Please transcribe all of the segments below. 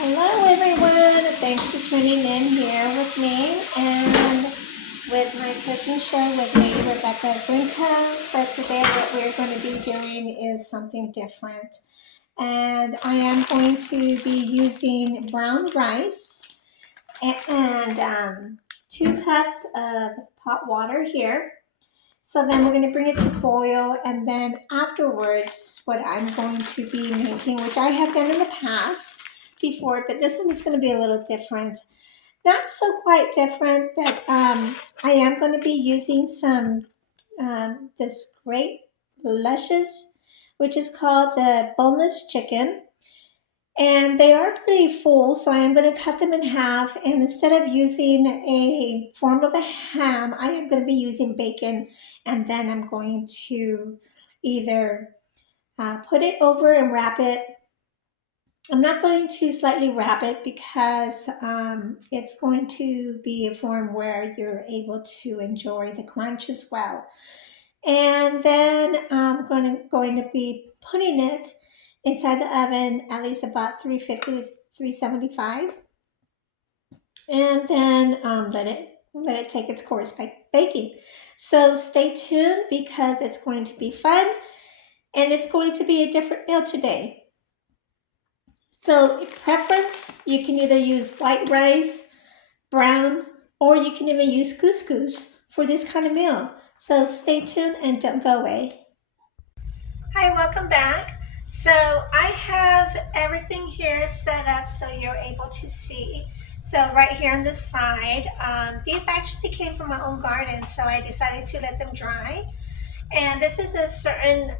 Hello everyone, thanks for tuning in here with me and with my cooking show with Lady Rebecca Brinka. For today what we're going to be doing is something different. And I am going to be using brown rice and 2 cups of hot water here. So then we're going to bring it to boil, and then afterwards what I'm going to be making, which I have done in the past before, but this one is going to be a little different. Not so quite different, but I am going to be using some this great luscious, which is called the boneless chicken. And they are pretty full, so I am going to cut them in half. And instead of using a form of a ham, I am going to be using bacon. And then I'm going to either put it over and wrap it. I'm not going to slightly wrap it because it's going to be a form where you're able to enjoy the crunch as well. And then I'm going to be putting it inside the oven at least about 350 to 375, and then let it take its course by baking. So stay tuned because it's going to be fun and it's going to be a different meal today. So preference, you can either use white rice, brown, or you can even use couscous for this kind of meal. So stay tuned and don't go away. Hi, welcome back. So I have everything here set up so you're able to see. So right here on the side, these actually came from my own garden, so I decided to let them dry. And this is a certain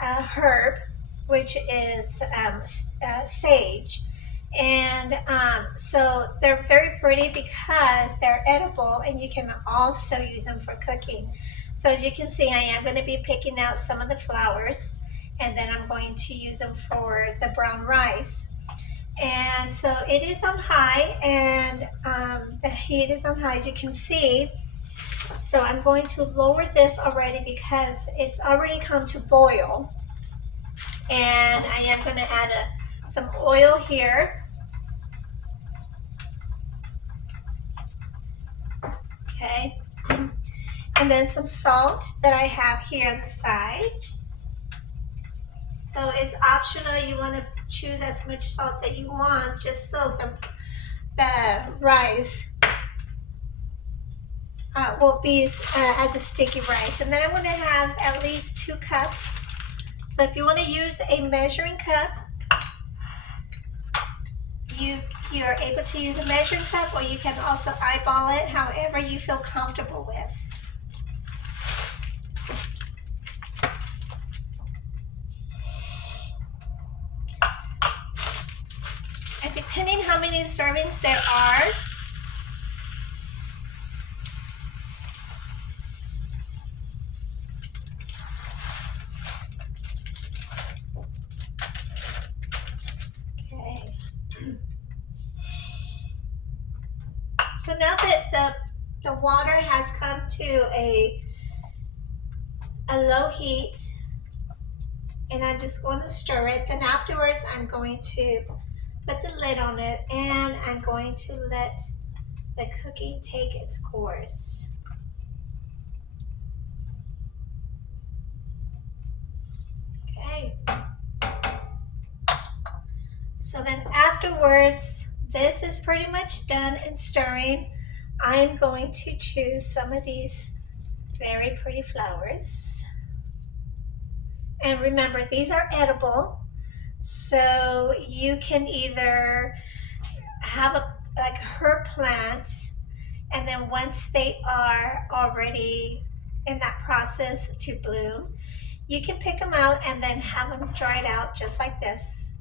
herb, which is sage. And so they're very pretty because they're edible and you can also use them for cooking. So as you can see, I am going to be picking out some of the flowers, and then I'm going to use them for the brown rice. And so it is on high, and the heat is on high, as you can see. So I'm going to lower this already because it's already come to boil. And I am going to add some oil here. Okay. And then some salt that I have here on the side. So it's optional. You want to choose as much salt that you want, just so the rice won't be as a sticky rice. And then I'm going to have at least 2 cups. So if you want to use a measuring cup, you're able to use a measuring cup, or you can also eyeball it however you feel comfortable with. And depending how many servings there are, okay. So now that the water has come to a low heat, and I'm just going to stir it. Then afterwards, I'm going to put the lid on it, and I'm going to let the cooking take its course. Okay. So then afterwards, this is pretty much done and stirring. I'm going to choose some of these very pretty flowers. And remember, these are edible. So you can either have like a herb plant, and then once they are already in that process to bloom, you can pick them out and then have them dried out just like this.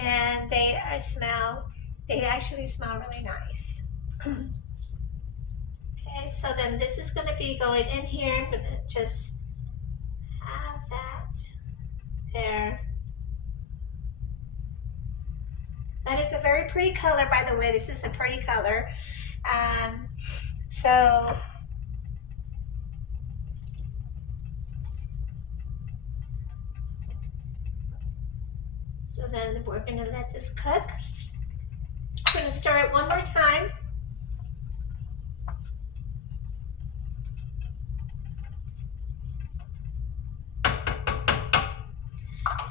And they actually smell really nice. Okay, so then this is going to be going in here. I'm going to just have that there. That is a very pretty color, by the way. This is a pretty color. So then we're gonna let this cook. I'm gonna stir it one more time.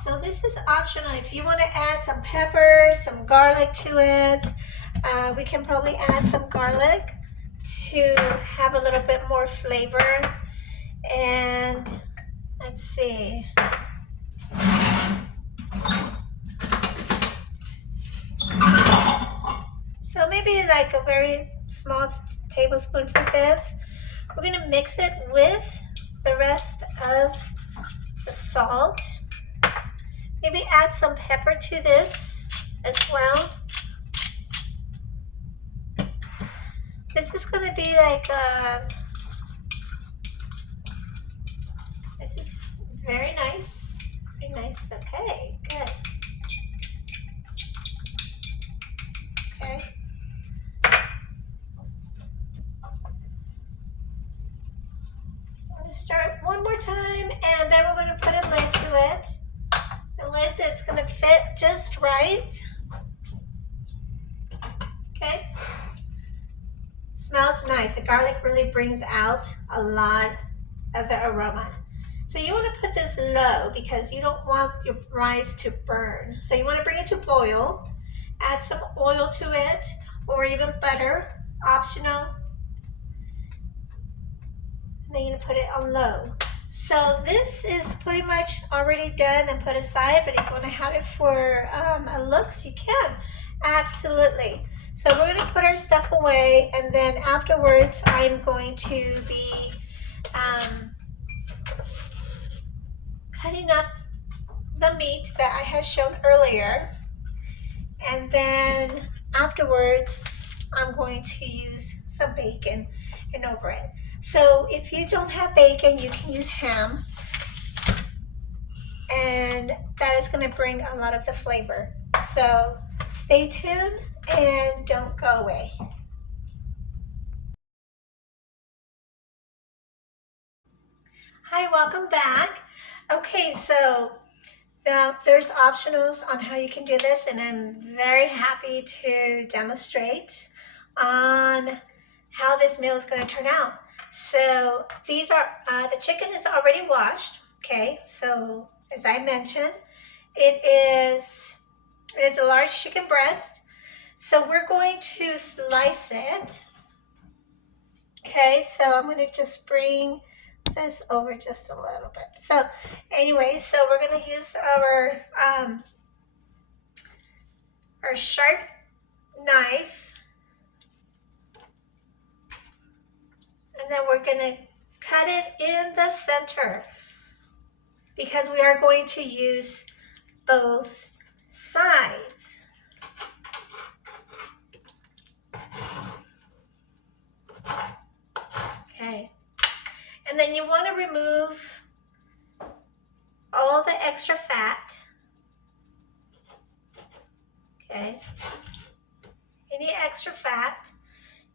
So this is optional. If you want to add some pepper, some garlic to it, we can probably add some garlic to have a little bit more flavor. And let's see. So maybe like a very small tablespoon for this. We're gonna mix it with the rest of the salt. Maybe add some pepper to this as well. This is gonna be like this is very nice, very nice. Okay, good. Okay. I'm gonna start one more time, and then we're gonna put a lid to it. The lid that's gonna fit just right. Okay. Smells nice. The garlic really brings out a lot of the aroma. So you want to put this low because you don't want your rice to burn. So you want to bring it to boil, add some oil to it, or even butter, optional. And then you're going to put it on low. So this is pretty much already done and put aside, but if you want to have it for a looks, you can. Absolutely. So we're going to put our stuff away, and then afterwards I'm going to be cutting up the meat that I had shown earlier, and then afterwards I'm going to use some bacon and over it. So if you don't have bacon, you can use ham, and that is going to bring a lot of the flavor. So stay tuned and don't go away. Hi, welcome back. Okay, so now there's optionals on how you can do this, and I'm very happy to demonstrate on how this meal is going to turn out. So these are, the chicken is already washed, okay? So as I mentioned, it is a large chicken breast. So we're going to slice it. Okay, so I'm going to just bring this over just a little bit. So anyway, so we're going to use our sharp knife, and then we're going to cut it in the center because we are going to use both sides. Okay, and then you want to remove all the extra fat. Okay, any extra fat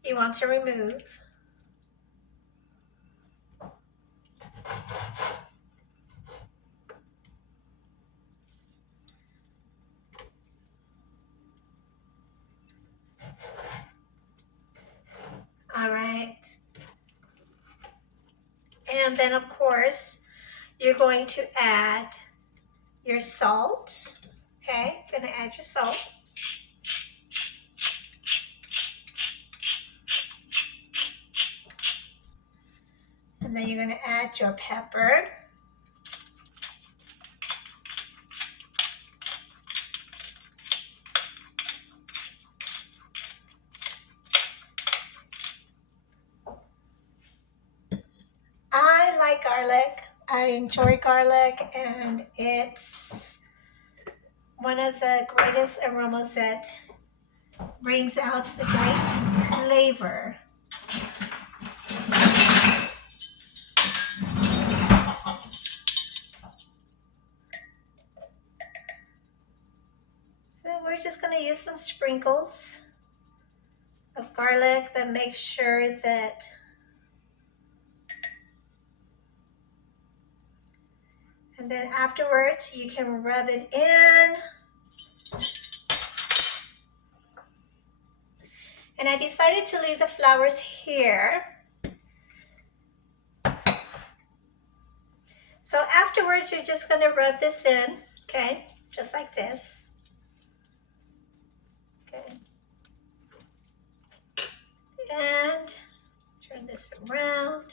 you want to remove. All right. And then of course, you're going to add your salt. Okay, gonna add your salt. And then you're gonna add your pepper. I like garlic. I enjoy garlic, and it's one of the greatest aromas that brings out the great flavor. So we're just going to use some sprinkles of garlic, but make sure that and then afterwards you can rub it in I decided to leave the flowers here. So afterwards, you're just gonna rub this in, okay? Just like this, okay? And turn this around,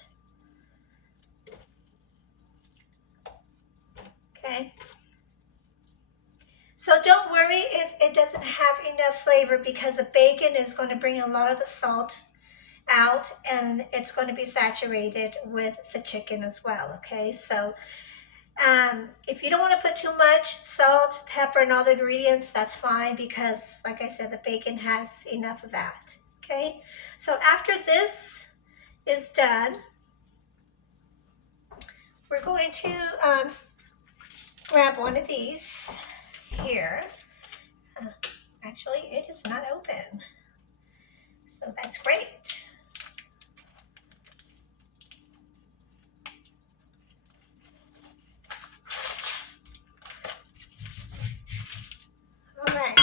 okay? So don't worry if it doesn't have enough flavor, because the bacon is going to bring a lot of the salt out, and it's going to be saturated with the chicken as well, okay? So if you don't want to put too much salt, pepper, and all the ingredients, that's fine, because like I said, the bacon has enough of that, okay? So after this is done, we're going to grab one of these here. Actually, it is not open, so that's great. All right.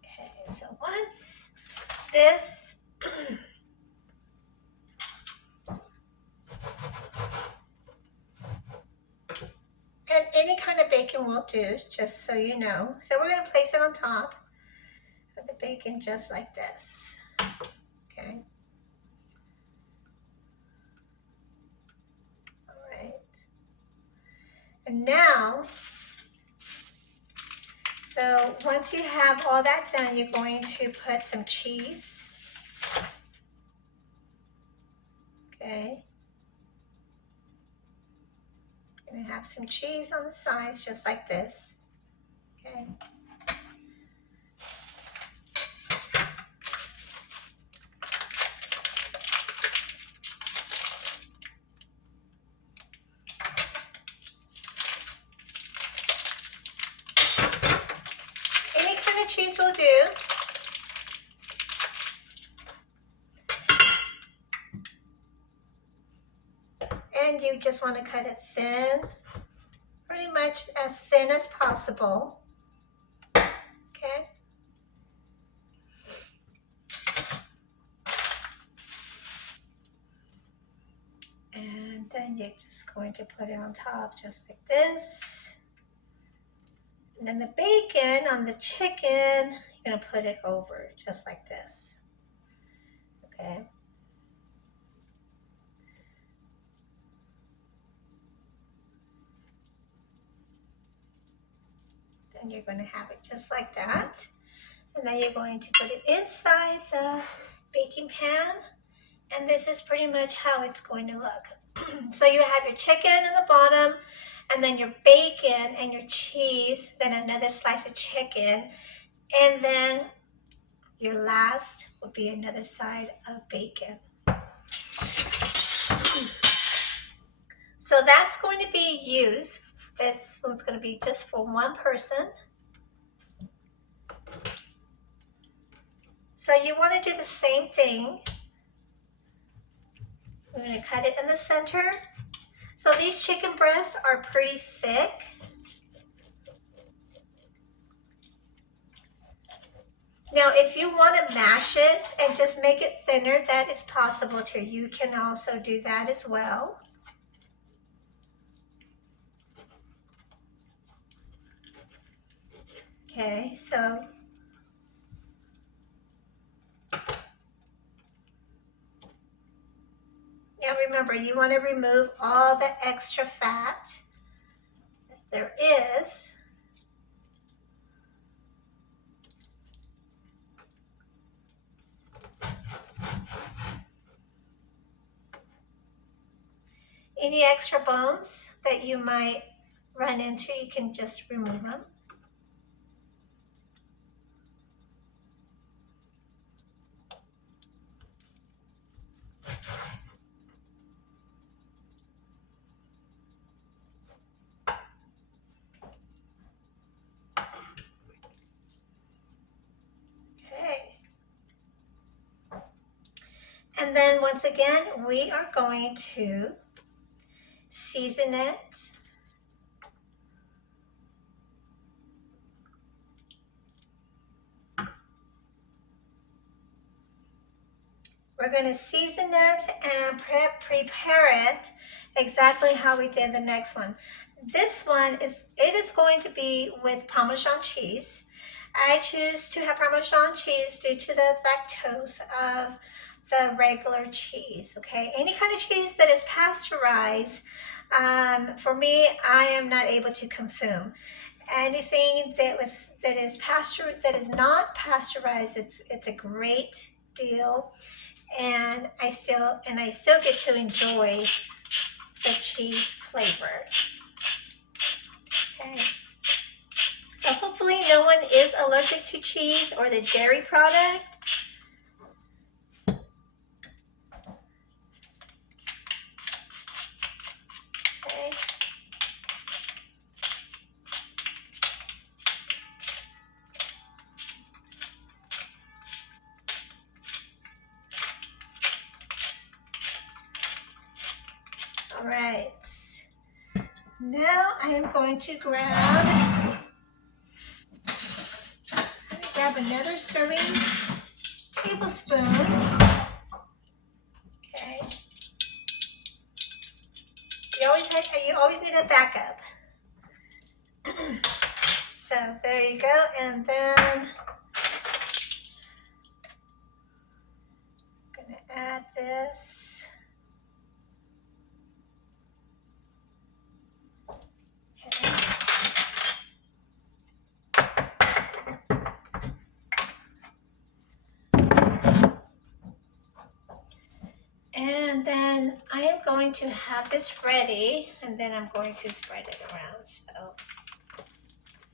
Okay, so once this and any kind of bacon will do, just so you know. So we're going to place it on top of the bacon just like this. Okay. All right. And now, so once you have all that done, you're going to put some cheese. Okay. Going to have some cheese on the sides just like this. Okay. Any kind of cheese will do. And you just want to cut it thin, pretty much as thin as possible. Okay. And then you're just going to put it on top just like this. And then the bacon on the chicken, you're going to put it over just like this. Okay. Then you're going to have it just like that. And then you're going to put it inside the baking pan. And this is pretty much how it's going to look. So you have your chicken in the bottom, and then your bacon and your cheese, then another slice of chicken, and then your last will be another side of bacon. So that's going to be used. This one's going to be just for one person. So you want to do the same thing. We're going to cut it in the center. So these chicken breasts are pretty thick. Now, if you want to mash it and just make it thinner, that is possible too. You can also do that as well. Okay, so now remember, you want to remove all the extra fat that there is. Any extra bones that you might run into, you can just remove them. Okay. And then once again, we are going to season it We're going to season it and prepare it exactly how we did the next one. This one is going to be with Parmesan cheese. I choose to have Parmesan cheese due to the lactose of the regular cheese. Okay, any kind of cheese that is pasteurized, for me, I am not able to consume. Anything that is not pasteurized, it's a great deal, and I still get to enjoy the cheese flavor. Okay. So hopefully no one is allergic to cheese or the dairy product. Okay. All right. Now I am going to grab another serving tablespoon. Okay. You always need a backup. So there you go, and then I'm gonna add this. Okay. And then I am going to have this ready, and then I'm going to spread it around. So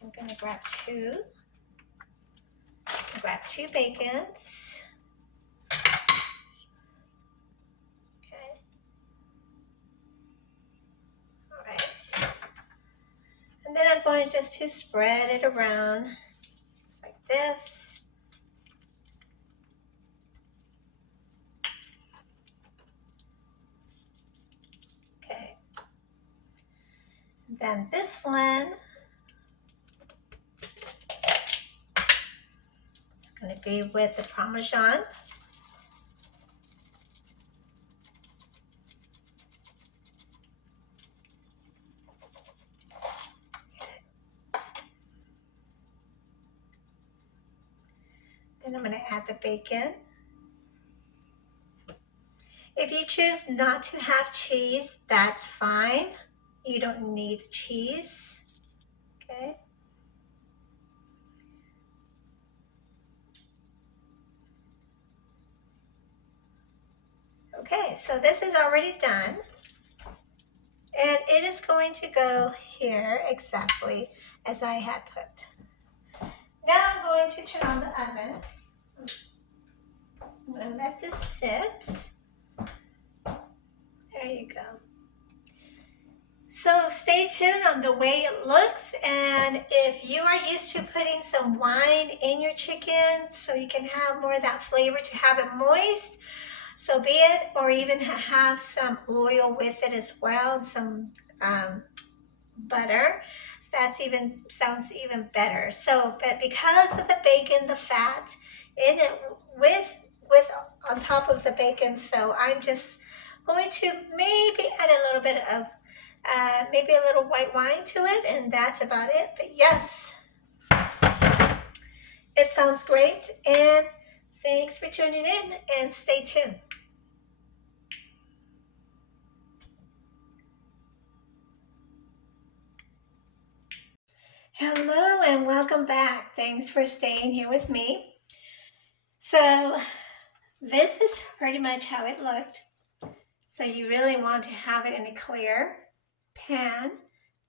I'm going to grab two bacons. Okay. All right. And then I'm going to spread it around just like this. Okay. Then this one is going to be with the Parmesan. Then I'm going to add the bacon. If you choose not to have cheese, that's fine. You don't need cheese. Okay. Okay, so this is already done. And it is going to go here exactly as I had put. Now I'm going to turn on the oven. I'm going to let this sit. There you go. So stay tuned on the way it looks, and if you are used to putting some wine in your chicken so you can have more of that flavor to have it moist, so be it, or even have some oil with it as well, some butter. Sounds even better. So, but because of the bacon, the fat in it with on top of the bacon, so I'm just going to maybe add a little bit of maybe a little white wine to it, and that's about it. But yes, it sounds great, and thanks for tuning in, and stay tuned. Hello and welcome back. Thanks for staying here with me. So this is pretty much how it looked. So you really want to have it in a clear pan,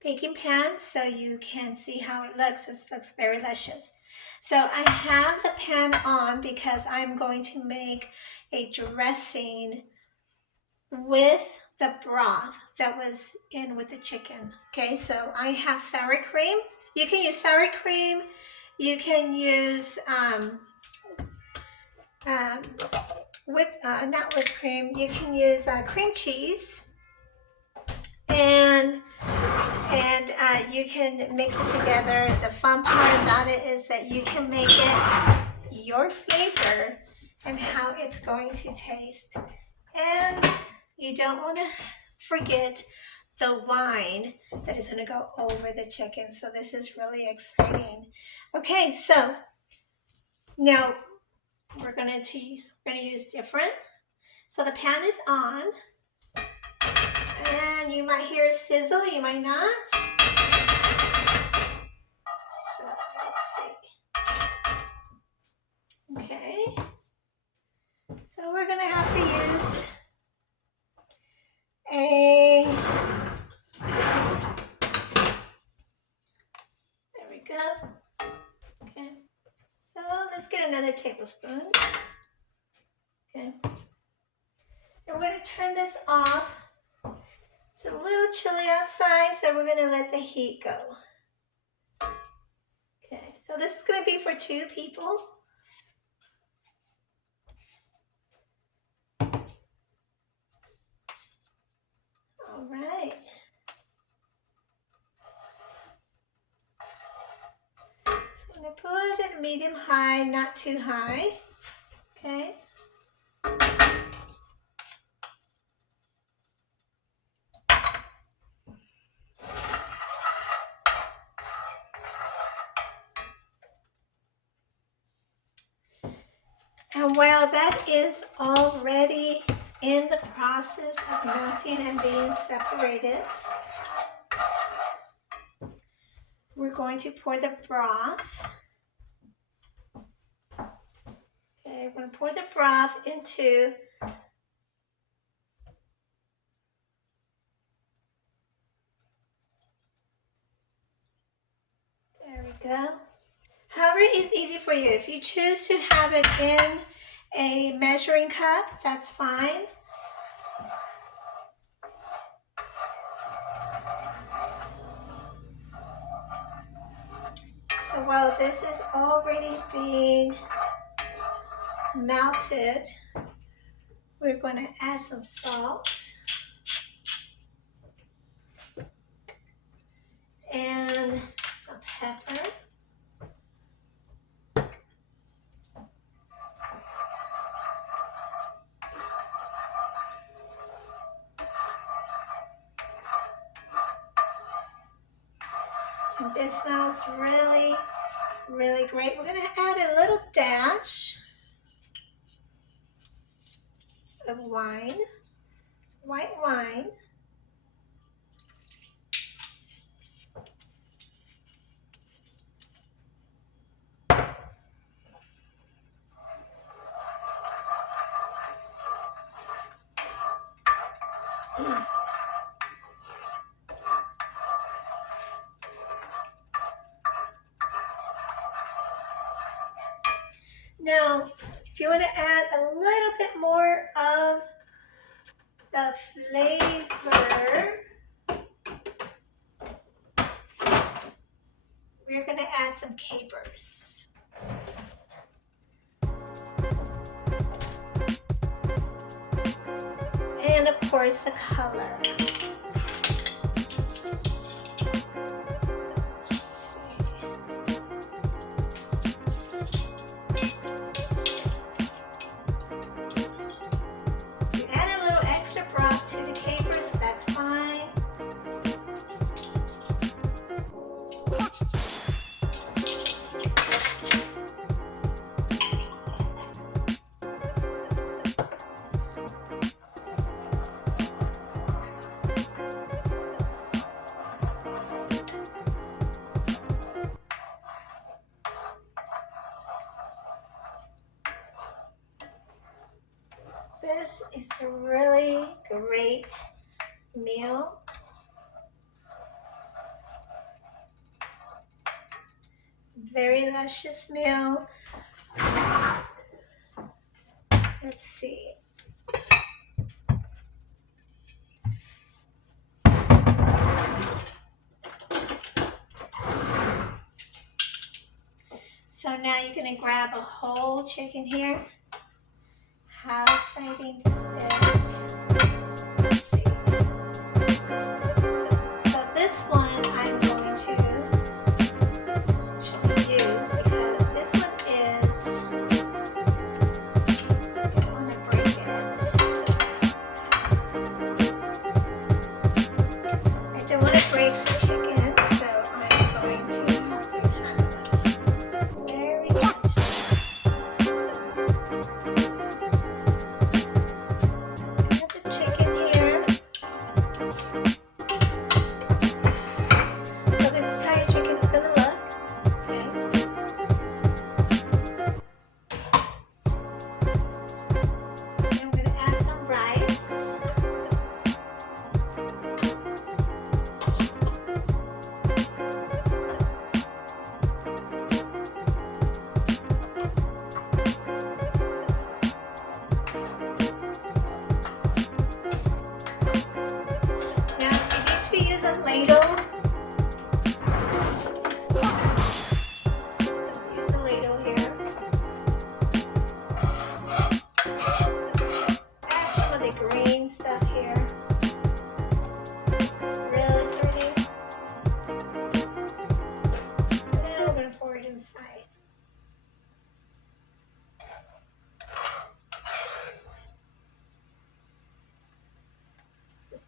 baking pan, so you can see how it looks. It looks very luscious. So I have the pan on because I'm going to make a dressing with the broth that was in with the chicken. Okay, so I have sour cream. You can use sour cream. You can use not whipped cream. You can use cream cheese, and you can mix it together. The fun part about it is that you can make it your flavor and how it's going to taste. And you don't want to forget the wine that is going to go over the chicken. So this is really exciting. Okay, so now we're going to use different. So the pan is on, and you might hear a sizzle, you might not. So let's see. Okay. So we're going to have to use there we go. Okay. So let's get another tablespoon. Okay. And we're going to turn this off. It's a little chilly outside, so we're going to let the heat go. Okay, so this is going to be for 2 people. All right. So I'm going to put it at medium high, not too high. Okay. And while that is already in the process of melting and being separated, we're going to pour the broth. Okay, we're going to pour the broth into there we go. However is easy for you. If you choose to have it in a measuring cup, that's fine. So while this is already being melted, we're going to add some salt and some pepper. And this smells really, really great. We're going to add a little dash of wine, white wine. Now, if you want to add a little bit more of the flavor, we're going to add some capers. And of course, the color. This is a really great meal. Very luscious meal. Let's see. So now you're going to grab a whole chicken here. How exciting this is. Let's see. So this one I'm going to actually use because this one is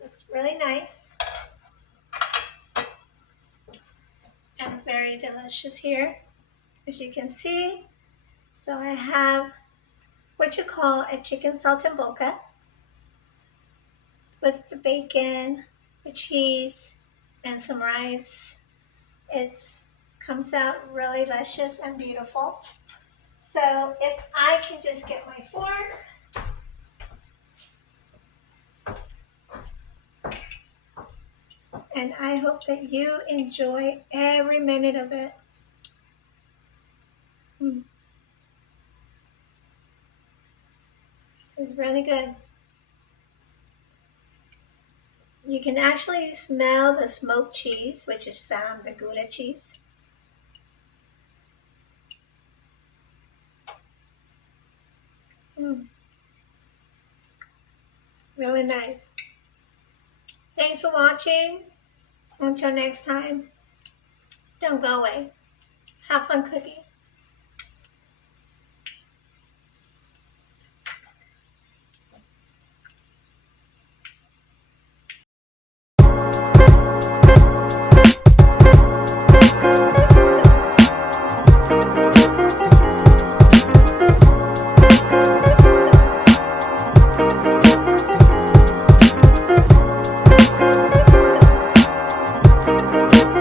looks really nice and very delicious here, as you can see. So I have what you call a chicken salt-n-Boca with the bacon, the cheese, and some rice. It comes out really luscious and beautiful. So if I can just get my fork. And I hope that you enjoy every minute of it. It's really good. You can actually smell the smoked cheese, which is the Gouda cheese. Really nice. Thanks for watching. Until next time, don't go away. Have fun cooking.